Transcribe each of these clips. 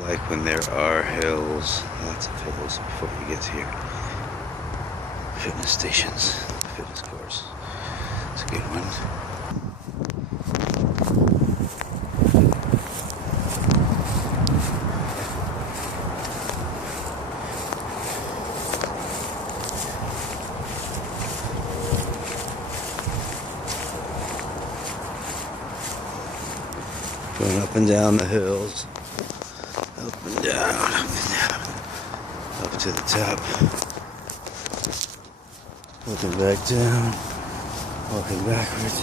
Like when there are hills, lots of hills before you get to your fitness stations, fitness course. It's a good one. Going up and down the hills. Up and down, up to the top. Looking back down, walking backwards,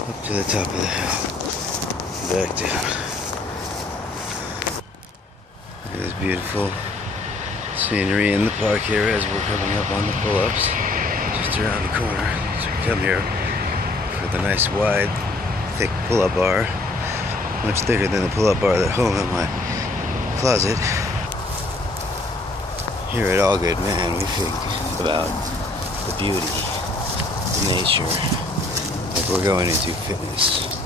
up to the top of the hill, back down. It is beautiful scenery in the park here as we're coming up on the pull-ups, just around the corner. So we come here for the nice wide, thick pull-up bar, much thicker than the pull-up bar at home in my closet. Here at All Good Man, we think about the beauty, the nature, like we're going into fitness.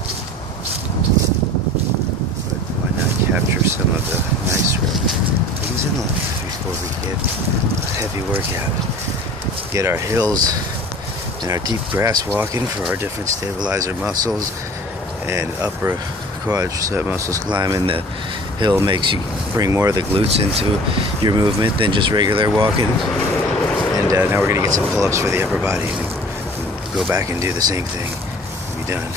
But why not capture some of the nicer things in life before we get a heavy workout? Get our hills and our deep grass walking for our different stabilizer muscles and upper quadricep muscles. Climbing the hill makes you bring more of the glutes into your movement than just regular walking. And now we're going to get some pull-ups for the upper body and go back and do the same thing and be done.